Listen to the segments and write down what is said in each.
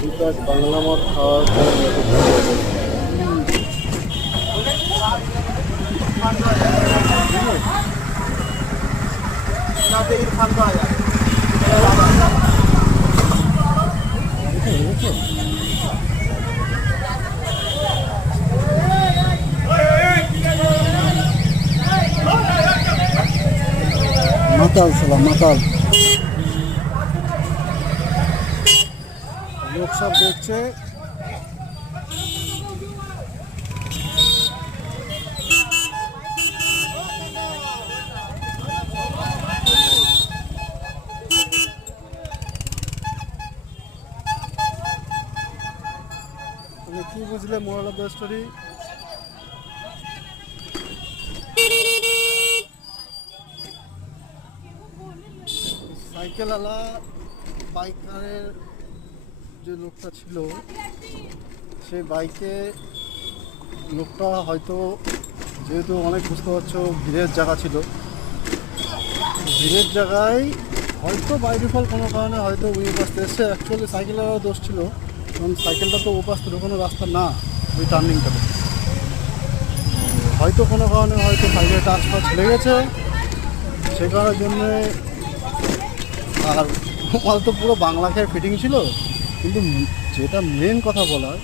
বিকাশ বাংলা মদ খাওয়ার পর মাতাল ছিলাম মাতাল লোক সব দেখছে। তুমি কি বুঝলে মোরাল অফ দ্য স্টোরি? সাইকেলওয়ালা বাইকারের যে লোকটা ছিল সেই বাইকে লোকটা হয়তো যেহেতু অনেক বুঝতে পারছো ভিড়ের জায়গা ছিল, ভিড়ের জায়গায় হয়তো বাই ডিফল্ট কোনো কারণে হয়তো ওই পাশে এসে অ্যাকচুয়ালি সাইকেলেরও দোষ ছিল, কারণ সাইকেলটা তো ও পাশ থেকে কোনো রাস্তা না ওই টার্নিংটাতে, হয়তো কোনো কারণে হয়তো সাইকেলে টাচ ফাচ লেগেছে সে কারণের জন্যে। আর আমার তো পুরো বাংলা খেয়ে ফিটিং ছিল, কিন্তু যেটা মেন কথা বলার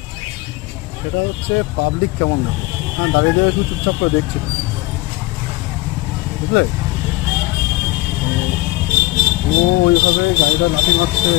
সেটা হচ্ছে পাবলিক কেমন দেখো। হ্যাঁ, দাঁড়িয়ে দাঁড়িয়ে শুধু চুপচাপ করে দেখছিল, বুঝলে? ও ওইভাবে গাড়িটা লাঠি মারছে,